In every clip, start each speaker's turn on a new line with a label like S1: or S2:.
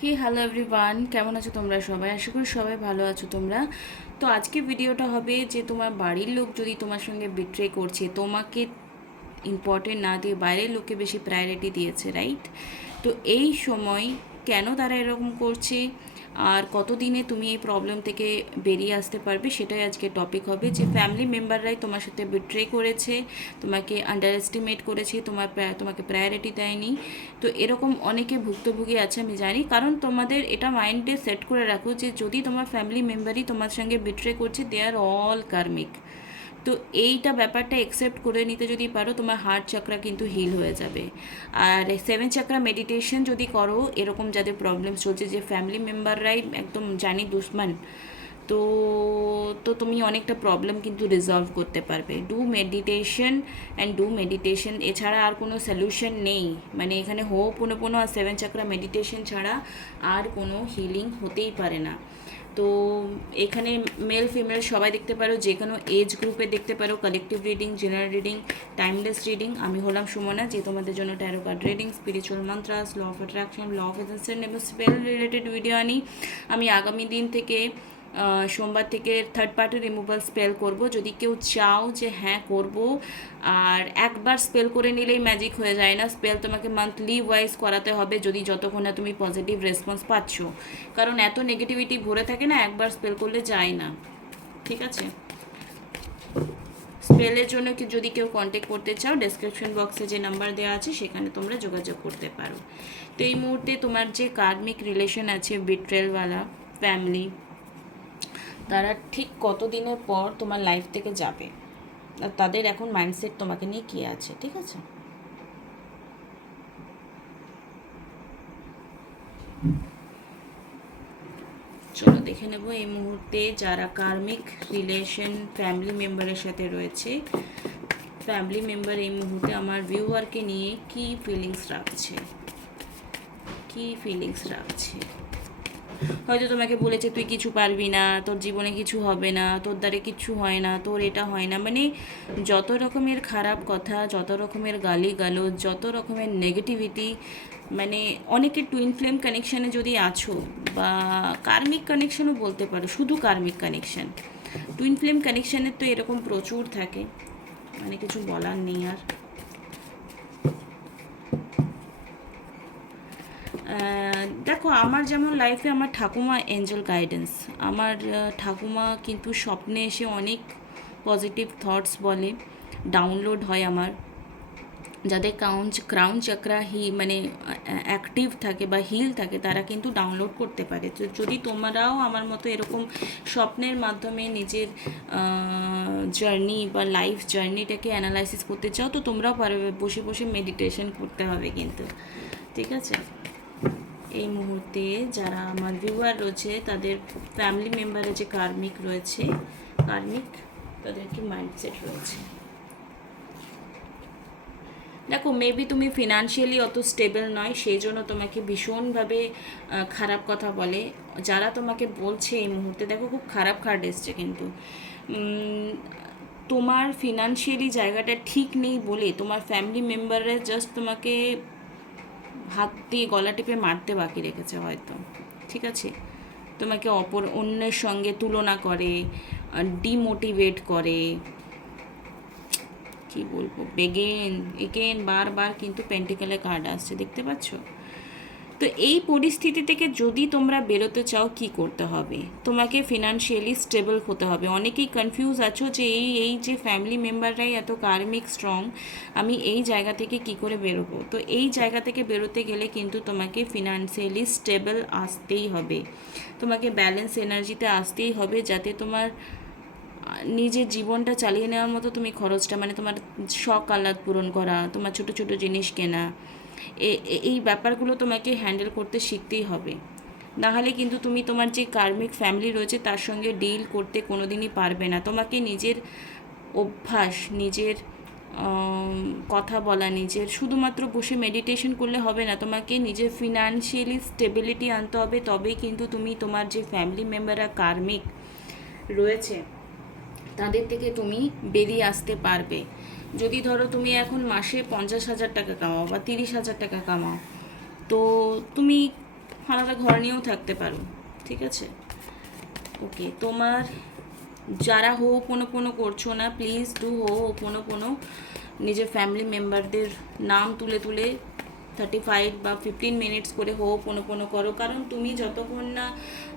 S1: হে, hello everyone, কেমন আছো তোমরা সবাই? আশা করি সবাই ভালো আছো তোমরা। তো আজকে ভিডিওটা হবে যে তোমার বাড়ির লোক যদি তোমার সঙ্গে বিট্রে করছে, তোমাকে ইম্পর্টেন্ট না দিয়ে বাইরের লোককে বেশি প্রায়োরিটি দিয়েছে রাইট তো এই সময় কেন তারা এরকম করছে? আর কতদিনে তুমি এই প্রবলেম থেকে বেরিয়ে আসতে পারবে সেটাই আজকে টপিক হবে। যে ফ্যামিলি মেম্বাররাই তোমার সাথে বিট্রে করেছে, তোমাকে আন্ডার এস্টিমেট করেছে, তোমার তোমাকে প্রায়োরিটি দেয়নি। তো এরকম অনেকে ভুক্তভোগী আছে, আমি জানি। কারণ তোমাদের এটা মাইন্ডে সেট করে রাখো যে যদি তোমার ফ্যামিলি মেম্বারই তোমার সঙ্গে বিট্রে করছে দে আর অল কার্মিক তো এইটা ব্যাপারটা একসেপ্ট করে নিতে যদি পারো, তোমার হার্ট চাকরা কিন্তু হিল হয়ে যাবে। আর সেভেন চাকরা মেডিটেশন যদি করো, এরকম যাদের প্রবলেম চলছে, যে ফ্যামিলি মেম্বাররাই একদম জানি দুশ্মন, তো তো তুমি অনেকটা প্রবলেম কিন্তু রিজলভ করতে পারবে। Do meditation and do meditation এছাড়া আর কোনো সলিউশন নেই। মানে এখানে হো পুনো পুনো আর সেভেন চাকরা মেডিটেশন ছাড়া আর কোনো হিলিং হতেই পারে না। তো এখানে মেল ফিমেল সবাই দেখতে পারো যে কোনো এজ গ্রুপে দেখতে পারো collective reading general reading timeless reading আমি হলাম সুমনা, যে তোমাদের জন্য tarot card reading spiritual mantras law of attraction law of ascension এবং স্পেল রিলেটেড ভিডিও আনি। আমি আগামী দিন থেকে সোমবার থেকে থার্ড পার্টি রিমুভাল স্পেল করব। যদি কেউ চাও যে হ্যাঁ করব। আর একবার স্পেল করে নিলেই ম্যাজিক হয়ে যায় না। স্পেল তোমাকে মান্থলি ওয়াইজ করাতে হবে যদি যতক্ষণ না তুমি পজিটিভ রেসপন্স পাচ্ছ। কারণ এত নেগেটিভিটি ভরে থাকে না, একবার স্পেল করলে যায় না। ঠিক আছে? স্পেলের জন্য কি যদি কেউ কন্ট্যাক্ট করতে চাও ডেসক্রিপশন বক্সে যে নাম্বার দেওয়া আছে, সেখানে তোমরা যোগাযোগ করতে পারো। তো এই মুহূর্তে তোমার যে কার্মিক রিলেশন আছে বিট্রেলওয়ালা ফ্যামিলি তারা ঠিক কতদিনের পর তোমার লাইফ থেকে যাবে? আর তাদের এখন মাইন্ডসেট তোমাকে নিয়ে কী আছে, ঠিক আছে? চলো দেখে নেব এই মুহূর্তে যারা কার্মিক রিলেশন ফ্যামিলি মেম্বারের সাথে রয়েছে ফ্যামিলি মেম্বার এই মুহূর্তে আমার ভিউয়ারকে নিয়ে কি ফিলিংস রাখছে? কি ফিলিংস রাখছে? হয়তো তোমাকে বলেছে, তুই কিছু পারবি না, তোর জীবনে কিছু হবে না, তোর দ্বারে কিছু হয় না, তোর এটা হয় না। মানে যত রকমের খারাপ কথা, যত রকমের গালি গালোজ যত রকমের নেগেটিভিটি মানে অনেকে টুইন ফ্লেম কানেকশানে যদি আছো বা কার্মিক কানেকশানও বলতে পারো, শুধু কার্মিক কানেকশান টুইন ফ্লেম কানেকশানের তো এরকম প্রচুর থাকে মানে কিছু বলার নেই আর। দেখো, আমার যেমন লাইফে আমার ঠাকুমা এঞ্জেল গাইডেন্স আমার ঠাকুমা কিন্তু স্বপ্নে এসে অনেক পজিটিভ থটস বলে ডাউনলোড হয় আমার। যাদের কাউন ক্রাউন চক্রা হি মানে অ্যাক্টিভ থাকে বা হিল থাকে, তারা কিন্তু ডাউনলোড করতে পারে। তো যদি তোমরাও আমার মতো এরকম স্বপ্নের মাধ্যমে নিজের জার্নি বা লাইফ জার্নিটাকে অ্যানালাইসিস করতে চাও, তো তোমরাও পারবে, বসে বসে মেডিটেশন করতে হবে কিন্তু। ঠিক আছে? এই মুহূর্তে যারা আমার ভিউয়ার রয়েছে, তাদের ফ্যামিলি মেম্বারে যে কার্মিক রয়েছে কার্মিক তাদের কি মাইন্ডসেট রয়েছে। দেখো মেবি তুমি ফিনান্সিয়ালি অত স্টেবল নয়, সেই জন্য তোমাকে ভীষণভাবে খারাপ কথা বলে। যারা তোমাকে বলছে এই মুহূর্তে, দেখো খুব খারাপ কার্ড এসছে কিন্তু। তোমার ফিনান্সিয়ালি জায়গাটা ঠিক নেই বলে, তোমার ফ্যামিলি মেম্বাররা জাস্ট তোমাকে হাত দিয়ে গলা টিপে মারতে বাকি রেখেছে হয়তো। ঠিক আছে? তোমাকে অপর অন্যের সঙ্গে তুলনা করে ডিমোটিভেট করে। কি বলব? বেগেন এগেন বারবার কিন্তু পেন্টিকেলের কার্ড আসছে। দেখতে পাচ্ছ? তো এই পরিস্থিতি থেকে যদি তোমরা বেরোতে চাও, কি করতে হবে? তোমাকে ফিনান্সিয়ালি স্টেবল হতে হবে। অনেকেই কনফিউজ আছো যে এই এই যে ফ্যামিলি মেম্বাররাই এত কার্মিক স্ট্রং আমি এই জায়গা থেকে কি করে বেরোবো? তো এই জায়গা থেকে বেরোতে গেলে কিন্তু তোমাকে ফিনান্সিয়ালি স্টেবল আসতেই হবে। তোমাকে ব্যালেন্স এনার্জিতে আসতেই হবে যাতে তোমার নিজের জীবনটা চালিয়ে নেওয়ার মতো তুমি খরচটা মানে তোমার শখ আহ্লাদ পূরণ করা, তোমার ছোট ছোট জিনিস কেনা এই ব্যাপারগুলো তোমাকে হ্যান্ডেল করতে শিখতেই হবে। নাহলে কিন্তু তুমি তোমার যে কার্মিক ফ্যামিলি রয়েছে, তার সঙ্গে ডিল করতে কোনো দিনই পারবে না। তোমাকে নিজের অভ্যাস, নিজের কথা বলা, নিজের শুধুমাত্র বসে মেডিটেশন করলে হবে না, তোমাকে নিজের ফিনান্সিয়ালি স্টেবিলিটি আনতে হবে। তবেই কিন্তু তুমি তোমার যে ফ্যামিলি মেম্বাররা কার্মিক রয়েছে, তাদের থেকে তুমি বেরিয়ে আসতে পারবে। যদি ধরো তুমি এখন মাসে পঞ্চাশ হাজার টাকা কামাও বা তিরিশ হাজার টাকা কামাও, তো তুমি আলাদা ঘর নিয়েও থাকতে পারো, ঠিক আছে? ওকে তোমার যারা হো কোনো কোনো করছ না প্লিজ ডু হো কোনো কোনো নিজের ফ্যামিলি মেম্বারদের নাম তুলে তুলে থার্টি ফাইভ বা ফিফটিন মিনিটস করে হো কোনো কোনো করো। কারণ তুমি যতক্ষণ না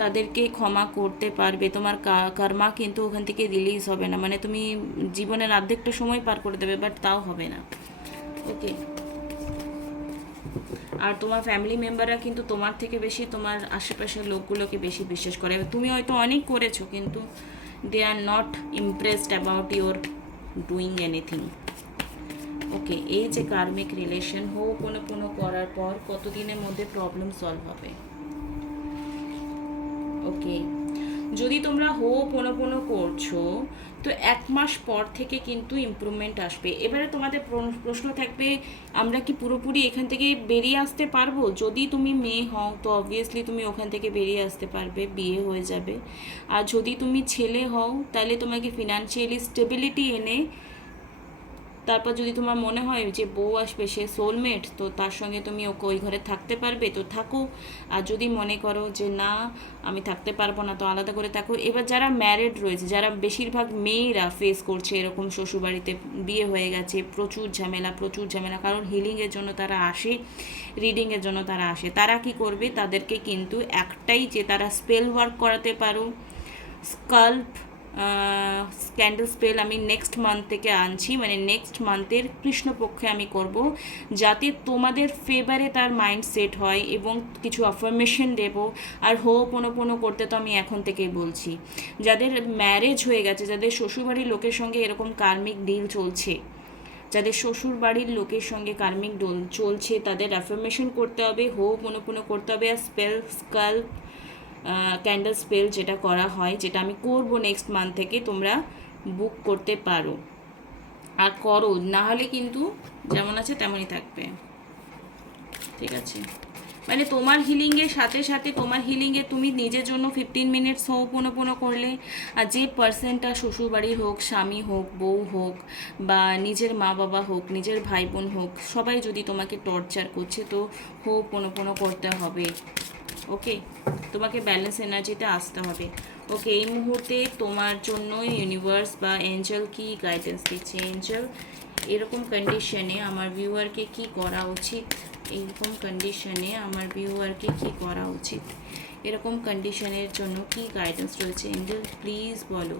S1: তাদেরকে ক্ষমা করতে পারবে, তোমার কর্মা কিন্তু ওখান থেকে রিলিজ হবে না। মানে তুমি জীবনের অর্ধেকটা সময় পার করে দেবে বাট তাও হবে না। ওকে আর তোমার ফ্যামিলি মেম্বাররা কিন্তু তোমার থেকে বেশি, তোমার আশেপাশের লোকগুলোকে বেশি বিশ্বাস করে। তুমি হয়তো অনেক করেছ, কিন্তু they are not impressed about your doing anything okay এই যে কার্মিক রিলেশন হো কোনো কোনো করার পর কতদিনের মধ্যে প্রবলেম সলভ হবে? ওকে, যদি তোমরা হো পোনো পোনো করছ, তো এক মাস পর থেকে কিন্তু ইমপ্রুভমেন্ট আসবে। এবারে তোমাদের প্র- প্রশ্ন থাকবে, আমরা কি পুরোপুরি এখান থেকে বেরিয়ে আসতে পারব? যদি তুমি মেয়ে হও, তো অবভিয়াসলি তুমি ওখান থেকে বেরিয়ে আসতে পারবে, বিয়ে হয়ে যাবে। আর যদি তুমি ছেলে হও, তাহলে তোমাকে ফিনান্সিয়ালি স্টেবিলিটি এনে তারপর যদি তোমার মনে হয় যে বউ আসবে, সে সোলমেট তো তার সঙ্গে তুমি ওকে ওই ঘরে থাকতে পারবে, তো থাকো। আর যদি মনে করো যে না, আমি থাকতে পারব না, তো আলাদা করে থাকো। এবার যারা ম্যারিড রয়েছে, যারা বেশিরভাগ মেয়েরা ফেস করছে এরকম শ্বশুরবাড়িতে বিয়ে হয়ে গেছে, প্রচুর ঝামেলা প্রচুর ঝামেলা, কারণ হিলিংয়ের জন্য তারা আসে রিডিংয়ের জন্য তারা আসে। তারা কি করবে? তাদেরকে কিন্তু একটাই যে তারা স্পেল ওয়ার্ক করাতে পারো স্কাল্প ক্যান্ডেল স্পেল আমি নেক্সট মান্থ থেকে আনছি। মানে নেক্সট মান্থের কৃষ্ণপক্ষে আমি করব, যাতে তোমাদের ফেভারে তার মাইন্ড সেট হয় এবং কিছু অফার্মেশন দেব। আর হো পোনো পোনো করতে তো আমি এখন থেকেই বলছি। যাদের ম্যারেজ হয়ে গেছে, যাদের শ্বশুরবাড়ির লোকের সঙ্গে এরকম কার্মিক ডিল চলছে, যাদের শ্বশুর বাড়ির লোকের সঙ্গে কার্মিক ডোল চলছে, তাদের অ্যাফার্মেশন করতে হবে, হো পুনো পুনো করতে হবে, আর স্পেল স্কাল ক্যান্ডেল স্পেল যেটা করা হয়, যেটা আমি করব নেক্সট মান্থ থেকে তোমরা বুক করতে পারো। আর করো, না হলে কিন্তু যেমন আছে তেমনই থাকবে। ঠিক আছে? মানে তোমার হিলিংয়ের সাথে সাথে তোমার হিলিংয়ে তুমি নিজের জন্য ফিফটিন মিনিটস হোক পুনো পুনো করলে, আর যে পার্সনটা শ্বশুরবাড়ির হোক, স্বামী হোক, বউ হোক, বা নিজের মা বাবা হোক, নিজের ভাই বোন হোক, সবাই যদি তোমাকে টর্চার করছে, তো হোক পুনো পুনো করতে হবে। ওকে তোমাকে ব্যালেন্স এনার্জিতে আসতে হবে। ওকে এই মুহূর্তে তোমার জন্য ইউনিভার্স বা এঞ্জেল কি গাইডেন্স দিচ্ছে? এঞ্জেল এরকম কন্ডিশনে আমার ভিউয়ারকে কি করা উচিত? এরকম কন্ডিশনে আমার ভিউয়ারকে কি করা উচিত? এরকম কন্ডিশনের জন্য কি গাইডেন্স রয়েছে? এঞ্জেল প্লিজ বলো।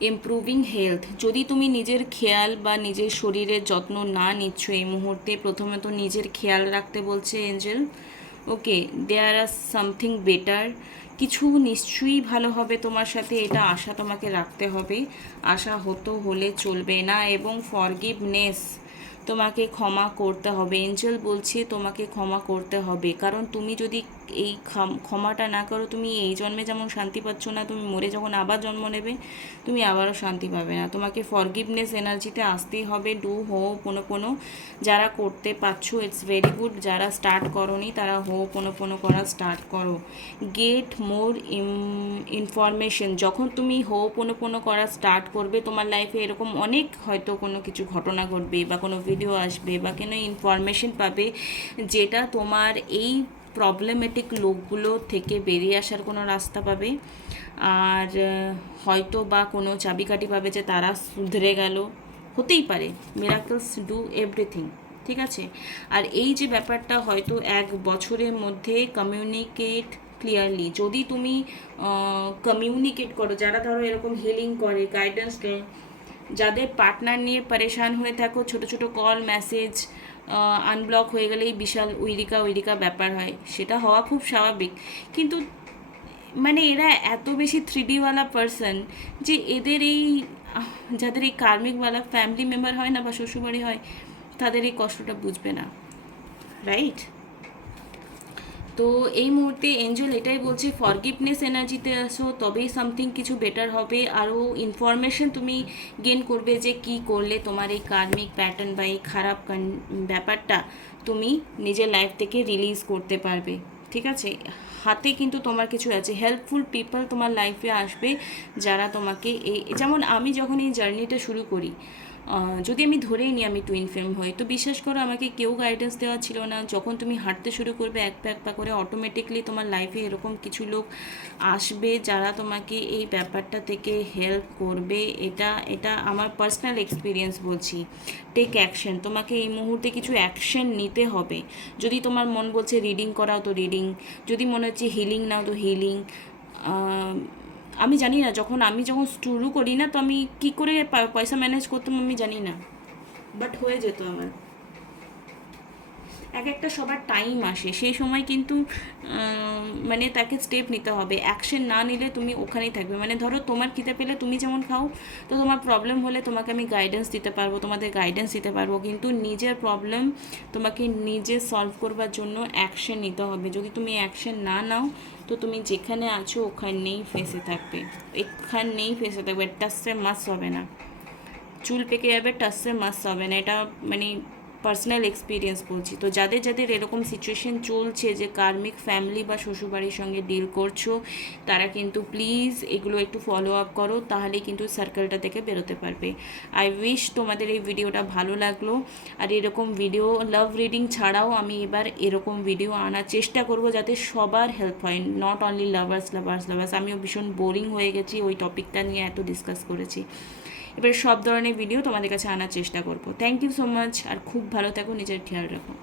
S1: ইমপ্রুভিং হেলথ যদি তুমি নিজের খেয়াল বা নিজের শরীরের যত্ন না নিচ্ছ, এই মুহূর্তে প্রথমে তো নিজের খেয়াল রাখতে বলছে angel okay there are something better কিছু নিশ্চয়ই ভালো হবে তোমার সাথে, এটা আশা তোমাকে রাখতে হবে। আশা হতো হলে চলবে না এবং ফরগিভনেস তোমাকে ক্ষমা করতে হবে। এঞ্জেল বলছে, তোমাকে ক্ষমা করতে হবে। কারণ তুমি যদি এই ক্ষমাটা না করো, তুমি এই জন্মে যেমন শান্তি পাচ্ছ না, তুমি মরে যখন আবার জন্ম নেবে, তুমি আবারও শান্তি পাবে না। তোমাকে ফরগিভনেস এনার্জিতে আসতেই হবে। ডু হো কোনো কোনো যারা করতে পারছ ইটস ভেরি গুড যারা স্টার্ট করনি, তারা হো কোনো কোনো করা স্টার্ট করো। গেট মোর ইনফরমেশন যখন তুমি হো কোনো কোনো করা স্টার্ট করবে, তোমার লাইফে এরকম অনেক হয়তো কোনো কিছু ঘটনা ঘটবে বা কোনো ভিডিও আসবে বা কেন ইনফরমেশন পাবে, যেটা তোমার এই প্রবলেমেটিক লোকগুলো থেকে বেরিয়ে আসার কোনো রাস্তা পাবে। আর হয়তো বা কোনো চাবিকাঠি পাবে যে তারা শুধরে গেল। হতেই পারে মিরাকলস ডু এভরিথিং ঠিক আছে? আর এই যে ব্যাপারটা হয়তো এক বছরের মধ্যে কমিউনিকেট ক্লিয়ারলি যদি তুমি কমিউনিকেট করো, যারা ধরো এরকম হিলিং করে গাইডেন্স দেয় যাদের পার্টনার নিয়ে পরেশান হয়ে থাকো, ছোট ছোট কল মেসেজ আনব্লক হয়ে গেলেই বিশাল উইরিকা উইরিকা ব্যাপার হয়। সেটা হওয়া খুব স্বাভাবিক। কিন্তু মানে এরা এত বেশি থ্রিডিওয়ালা পার্সন যে এদের এই যাদের এই কার্মিকওয়ালা ফ্যামিলি মেম্বার হয় না বা শ্বশুরবাড়ি হয়, তাদের এই কষ্টটা বুঝবে না। রাইট তো এই মুহূর্তে এঞ্জেল এটাই বলছে ফরগিভনেস এনার্জিতে আসো তবেই সামথিং কিছু বেটার হবে। আরও ইনফরমেশন তুমি গেন করবে যে কি করলে তোমার এই কার্মিক প্যাটার্ন বা এই খারাপ ব্যাপারটা তুমি নিজের লাইফ থেকে রিলিজ করতে পারবে। ঠিক আছে? হাতে কিন্তু তোমার কিছু আছে। হেল্পফুল পিপল তোমার লাইফে আসবে যারা তোমাকে এই যেমন আমি যখন এই জার্নিটা শুরু করি যদি আমি ধরেই নিই আমি টুইন ফেম হই, তো বিশ্বাস করো আমাকে কেউ গাইডেন্স দেওয়া ছিল না। যখন তুমি হাঁটতে শুরু করবে, এক পা এক পা করে অটোমেটিকলি তোমার লাইফে এরকম কিছু লোক আসবে যারা তোমাকে এই ব্যাপারটা থেকে হেল্প করবে। এটা এটা আমার পার্সোনাল এক্সপিরিয়েন্স বলছি। টেক অ্যাকশন তোমাকে এই মুহূর্তে কিছু অ্যাকশন নিতে হবে। যদি তোমার মন বলছে রিডিং করাও তো রিডিং যদি মনে হচ্ছে হিলিং নাও তো হিলিং আমি জানি না, যখন আমি যখন শুরু করি না, তো আমি কি করে পয়সা ম্যানেজ করতাম আমি জানি না। বাট হয়ে যেত আমার এক একটা সবার টাইম আসে। সেই সময় কিন্তু মানে তাকে স্টেপ নিতে হবে। অ্যাকশন না নিলে তুমি ওখানেই থাকবে। মানে ধরো তোমার খিদে পেলে তুমি যেমন খাও, তো তোমার প্রবলেম হলে তোমাকে আমি গাইডেন্স দিতে পারব, তোমাদের গাইডেন্স দিতে পারব। কিন্তু নিজের প্রবলেম তোমাকে নিজে সলভ করবার জন্য অ্যাকশন নিতে হবে। যদি তুমি অ্যাকশন না নাও, তো তুমি যেখানে আছো ওখানেই ফেসে থাকবে। এখানেই ফেসে থাকবে। টাসে মাস হবে না। চুল পেকে যাবে টাসে মাস হবে না। এটা মানে পার্সোনাল এক্সপিরিয়েন্স বলছি। তো যাদের যাদের এরকম সিচুয়েশন চলছে যে কার্মিক ফ্যামিলি বা শ্বশুরবাড়ির সঙ্গে ডিল করছ, তারা কিন্তু প্লিজ এগুলো একটু ফলো আপ করো, তাহলেই কিন্তু সার্কেলটা থেকে বেরোতে পারবে। আই উইশ তোমাদের এই ভিডিওটা ভালো লাগল। আর এরকম ভিডিও লাভ রিডিং ছাড়াও আমি এবার এরকম ভিডিও আনার চেষ্টা করব যাতে সবার হেল্প হয় not only lovers lovers lovers আমিও ভীষণ বোরিং হয়ে গেছি, ওই টপিকটা নিয়ে এত ডিসকাস করেছি। এবার সব ধরনের ভিডিও তোমাদের কাছে আনার চেষ্টা করব। থ্যাংক ইউ সো মাচ আর খুব ভালো থাকো, নিজের খেয়াল রাখো।